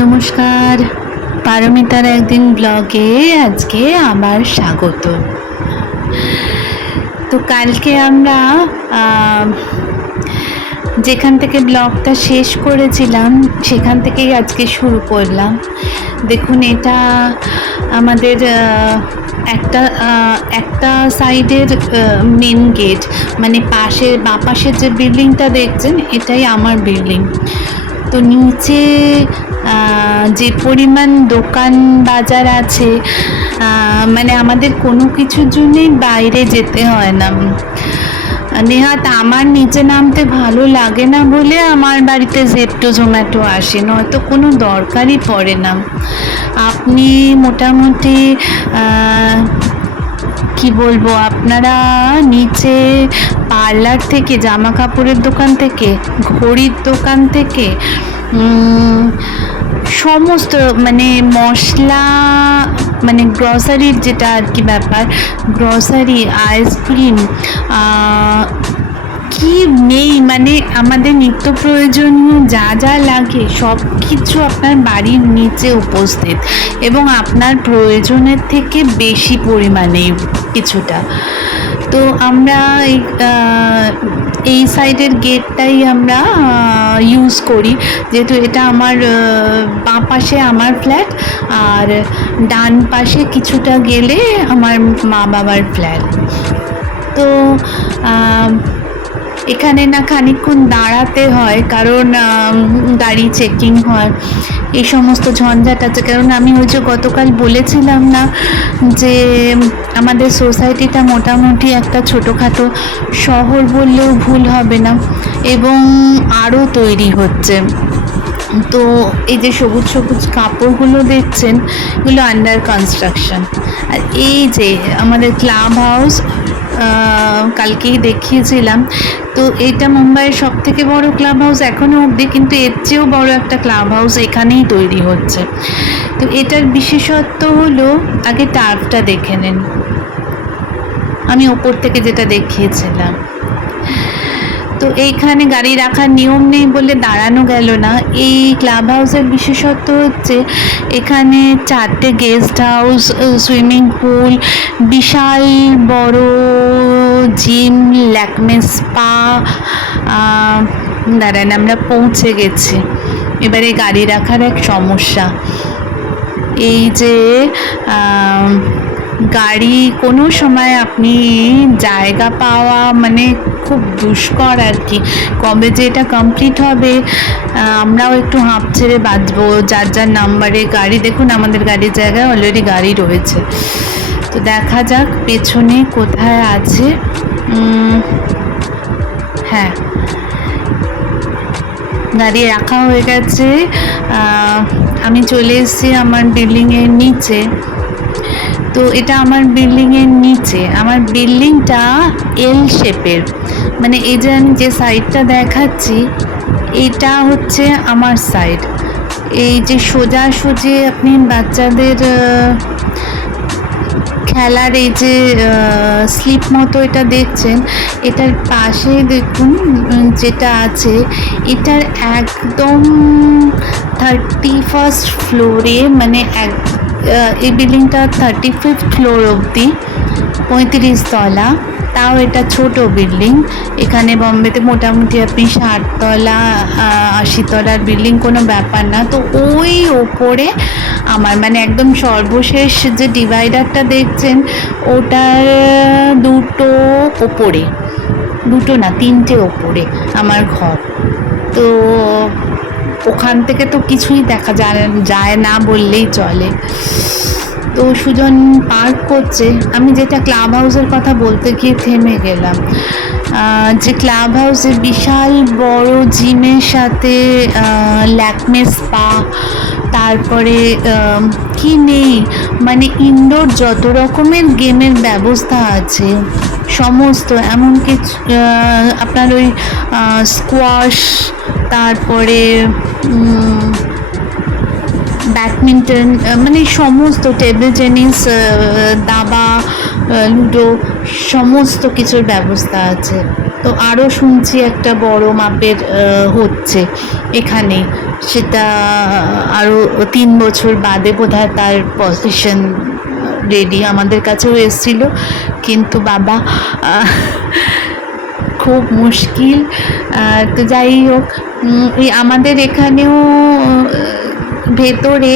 নমস্কার, পারমিতার একদিন ব্লগে আজকে আবার স্বাগত। তো কালকে আমরা যেখান থেকে ব্লগটা শেষ করেছিলাম সেখান থেকেই আজকে শুরু করলাম। দেখুন, এটা আমাদের একটা সাইডের মেন গেট, মানে বাঁ পাশের যে বিল্ডিংটা দেখছেন এটাই আমার বিল্ডিং। তো নিচে যে পরিমাণ দোকান বাজার আছে, মানে আমাদের কোনো কিছুর জন্যই বাইরে যেতে হয় না। নেহাত আমার নিচে নামতে ভালো লাগে না বলে আমার বাড়িতে জেপ্টো জোম্যাটো আসে, নয়তো কোনো দরকারই পড়ে না। আপনি মোটামুটি কি বলবো, আপনারা নিচে পার্লার থেকে, জামা কাপড়ের দোকান থেকে, ঘড়ির দোকান থেকে, সমস্ত মানে মশলা, মানে গ্রসারির যেটা আর কি ব্যাপার, গ্রসারি, আইসক্রিম, কি নেই, মানে আমাদের নিত্য প্রয়োজনীয় যা যা লাগে সব কিছু আপনার বাড়ির নিচে উপস্থিত, এবং আপনার প্রয়োজনের থেকে বেশি পরিমাণে কিছুটা। তো আমরা এই সাইডের গেটটাই আমরা ইউজ করি, যেহেতু এটা আমার বাঁ পাশে আমার ফ্ল্যাট, আর ডান পাশে কিছুটা গেলে আমার মা বাবার ফ্ল্যাট। তো এখানে না খানিকক্ষণ দাঁড়াতে হয়, কারণ গাড়ি চেকিং হয়, এই সমস্ত ঝঞ্ঝাট আছে। কারণ আমি ওই যে গতকাল বলেছিলাম না যে আমাদের সোসাইটিটা মোটামুটি একটা ছোটোখাটো শহর বললেও ভুল হবে না, এবং আরও তৈরি হচ্ছে। তো এই যে সবুজ সবুজ কাপড়গুলো দেখছেন, এগুলো আন্ডার কনস্ট্রাকশন। আর এই যে আমাদের ক্লাব হাউস, কালকেই দেখিয়েছিলাম, তো এটা মুম্বাইয়ের সব থেকে বড় ক্লাব হাউস এখনও অবধি, কিন্তু এর চেয়েও বড় একটা ক্লাব হাউস এখানেই তৈরি হচ্ছে। তো এটার বিশেষত্ব হলো, আগে টার্ফটা দেখে নেন, আমি ওপর থেকে যেটা দেখিয়েছিলাম। তো এইখানে গাড়ি রাখার নিয়ম নেই বলে দাঁড়ানো গেল না। এই ক্লাব হাউসের বিশেষত্ব হচ্ছে এখানে 4টে গেস্ট হাউস, সুইমিং পুল, বিশাল বড় জিম, ল্যাকমে স্পা। দাঁড়ান, আমরা পৌঁছে গেছি। এবারে গাড়ি রাখার এক সমস্যা, এই যে গাড়ি কোনো সময় আপনি জায়গা পাওয়া মানে খুব দুষ্কর আর কি। কবে যে এটা কমপ্লিট হবে, আমরাও একটু হাঁপ ছেড়ে বাঁচবো। যার যার নাম্বারে গাড়ি, দেখুন আমাদের গাড়ির জায়গায় অলরেডি গাড়ি রয়েছে। তো দেখা যাক পেছনে কোথায় আছে। হ্যাঁ, গাড়ি রাখা হয়ে গেছে। আমি চলে এসেছি আমার বিল্ডিংয়ের নিচে। তো এটা আমার বিল্ডিংয়ের নিচে, আমার বিল্ডিংটা এল শেপের, মানে এই যে আমি যে সাইডটা দেখাচ্ছি এটা হচ্ছে আমার সাইড। এই যে সোজাসুজি আপনি বাচ্চাদের খেলার এই যে স্লিপ মতো এটা দেখছেন, এটার পাশে দেখুন যেটা আছে, এটার একদম 31st ফ্লোরে, মানে এই বিল্ডিংটা 35th ফ্লোর অবধি, 35 তলা। তাও এটা ছোট বিল্ডিং। এখানে বম্বেতে মোটামুটি আপনি 60 তলা 80 তলার বিল্ডিং কোনো ব্যাপার না। তো ওই ওপরে আমার, মানে একদম সর্বশেষ যে ডিভাইডারটা দেখছেন ওটার দুটো না 3টে ওপরে আমার ঘর। তো ওখান থেকে তো কিছুই দেখা যায় না বললেই চলে। তো সুজন পার্ক করছে। আমি যেটা ক্লাব হাউসের কথা বলতে গিয়ে থেমে গেলাম, যে ক্লাব হাউসে বিশাল বড় জিমের সাথে ল্যাকমে স্পা, তারপরে কি নেই, মানে ইনডোর যত রকমের গেমের ব্যবস্থা আছে সমস্ত, এমনকি আপনার ওই স্কোয়াশ, তারপরে ব্যাডমিন্টন, মানে সমস্ত, টেবিল টেনিস, দাবা, লুডো, সমস্ত কিছুর ব্যবস্থা আছে। তো আরও শুনছি একটা বড় মাপের হচ্ছে এখানে। সেটা আরও 3 বছর বাদে বোধহয় তার পজিশন রেডি, আমাদের কাছেও এসেছিলো, কিন্তু বাবা খুব মুশকিল। তো যাই হোক, এই আমাদের এখানেও ভেতরে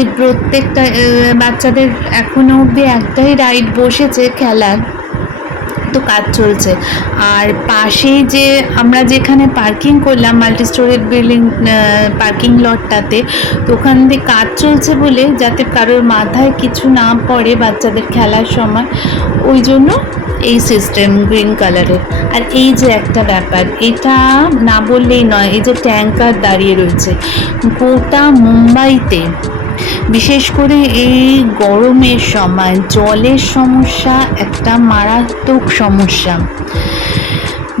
এই প্রত্যেকটা বাচ্চাদের এখনো অবধি একটাই রাইড বসেছে খেলার, তো কাজ চলছে। আর পাশেই যে আমরা যেখানে পার্কিং করলাম মাল্টি স্টোরেড বিল্ডিং পার্কিং লটটাতে, তো ওখান দিয়ে কাজ চলছে বলে যাতে কারোর মাথায় কিছু না পড়ে বাচ্চাদের খেলার সময়, ওই জন্য এই সিস্টেম গ্রিন কালারের। আর এই যে একটা ব্যাপার, এটা না বললেই নয়, এই যে ট্যাঙ্কার দাঁড়িয়ে রয়েছে গোটা মুম্বাইতে, বিশেষ করে এই গরমের সময় জলের সমস্যা একটা মারাত্মক সমস্যা।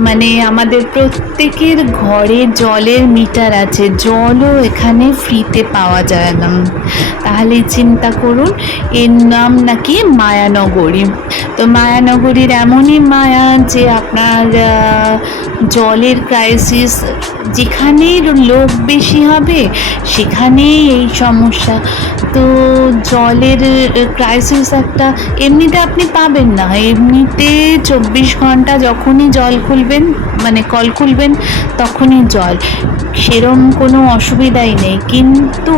মানে আমাদের প্রত্যেকের ঘরে জলের মিটার আছে, জলও এখানে ফ্রিতে পাওয়া যায় না। তাহলে চিন্তা করুন, এর নাম নাকি মায়ানগরী। তো মায়ানগরীর এমনই মায়া যে আপনার জলের ক্রাইসিস, যেখানেই লোক বেশি হবে সেখানেই এই সমস্যা। তো জলের ক্রাইসিস একটা, এমনিতে আপনি পাবেন না, এমনিতে 24 ঘন্টা যখনই জল খুলবেন, মানে কল খুলবেন তখনই জল, সেরম কোনো অসুবিধাই নেই। কিন্তু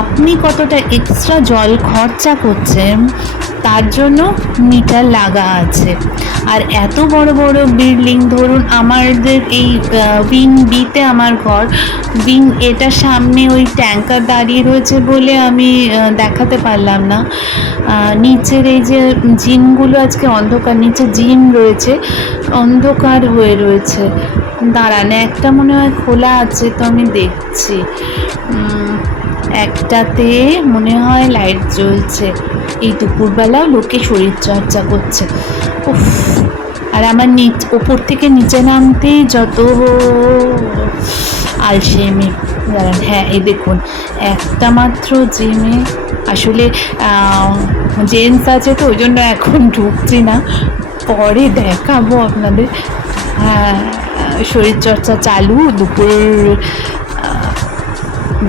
আপনি কতটা এক্সট্রা জল খরচা করছেন তার জন্য মিটার লাগা আছে। আর এত বড় বড় বিল্ডিং, ধরুন আমাদের এই উইং বিতে আমার ঘর, উইং এটার সামনে ওই ট্যাঙ্কার দাঁড়িয়ে রয়েছে বলে আমি দেখাতে পারলাম না। নিচের এই যে জিমগুলো আজকে অন্ধকার, নিচে জিম রয়েছে, অন্ধকার হয়ে রয়েছে। দাঁড়ান, একটা মনে হয় খোলা আছে, তো আমি দেখছি। একটাতে মনে হয় লাইট জ্বলছে। এই দুপুরবেলাও লোকে শরীরচর্চা করছে। উফ, আর আমার ওপর থেকে নিচে নামতেই যত আলসেমি। দাঁড়ান, হ্যাঁ এই দেখুন, একটা মাত্র জিমে, আসলে জেন্টস আছে তো ওই জন্য এখন ঢুকছি না, পরে দেখাবো আপনাদের। শরীরচর্চা চালু দুপুর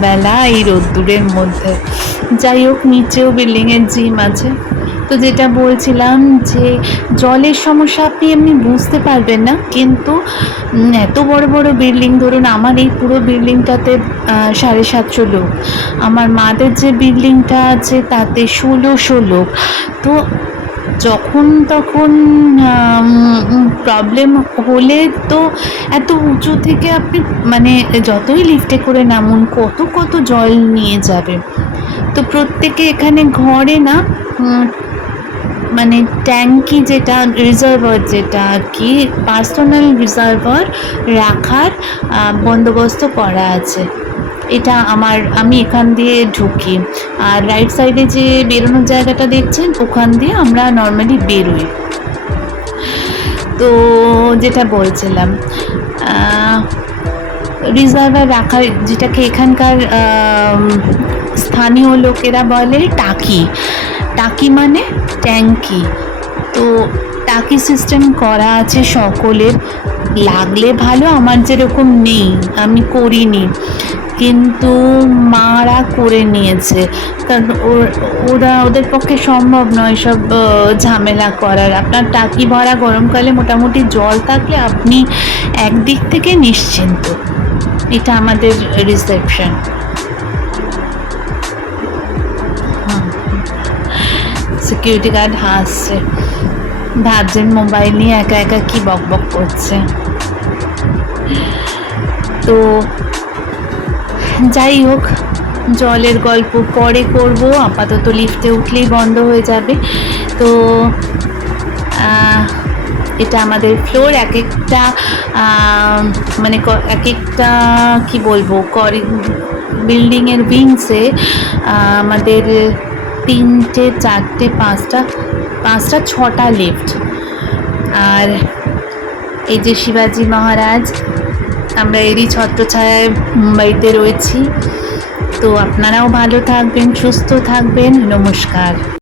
বেলা এই রোদ্দুরের মধ্যে। যাই হোক, নিচেও বিল্ডিংয়ের জিম আছে। তো যেটা বলছিলাম যে জলের সমস্যা আপনি এমনি বুঝতে পারবেন না, কিন্তু এত বড় বড় বিল্ডিং, ধরুন আমার এই পুরো বিল্ডিংটাতে 750 লোক, আমার মাদের যে বিল্ডিংটা আছে তাতে 1600 লোক। তো যখন তখন প্রবলেম হলে তো এত উঁচু থেকে আপনি, মানে যতই লিফটে করে নামুন কত কত জল নিয়ে যাবে। তো প্রত্যেকে এখানে ঘরে না, মানে ট্যাঙ্কি যেটা রিজার্ভার, যেটা আর কি পার্সোনাল রিজার্ভার রাখার বন্দোবস্ত করা আছে। এটা আমি এখান দিয়ে ঢুকি, আর রাইট সাইডে যে বেরোনোর জায়গাটা দেখছেন ওখান দিয়ে আমরা নর্মালি বেরোই। তো যেটা বলছিলাম, রিজার্ভার রাখার, যেটাকে এখানকার স্থানীয় লোকেরা বলে টাকি। টাকি মানে ট্যাঙ্কি। তো টাকি সিস্টেম করা আছে সকলের, লাগলে ভালো, আমার যেরকম নেই, আমি করিনি, কিন্তু মারা করে নিয়েছে, কারণ ওদের পক্ষে সম্ভব নয় সব ঝামেলা করার। আপনার টাকি ভরা গরমকালে মোটামুটি জল থাকলে আপনি একদিক থেকে নিশ্চিন্ত। এটা আমাদের রিসেপশন। সিকিউরিটি গার্ড হাসছে, ভাবছেন মোবাইল নিয়ে একা একা কি বক বক করছে। তো যাই হোক, জলের গল্প পরে করব, আপাতত লিফটে উঠলেই বন্ধ হয়ে যাবে। তো এটা আমাদের ফ্লোর, এক একটা মানে এক একটা কি বলবো, বিল্ডিংয়ের উইংসে আমাদের 3টে 4টে 5টা 6টা লিফট। আর এই যে শিবাজি মহারাজ, আমরা এরই ছত্রছায়ায় মুম্বাইতে রয়েছি। তো আপনারাও ভালো থাকবেন, সুস্থ থাকবেন। নমস্কার।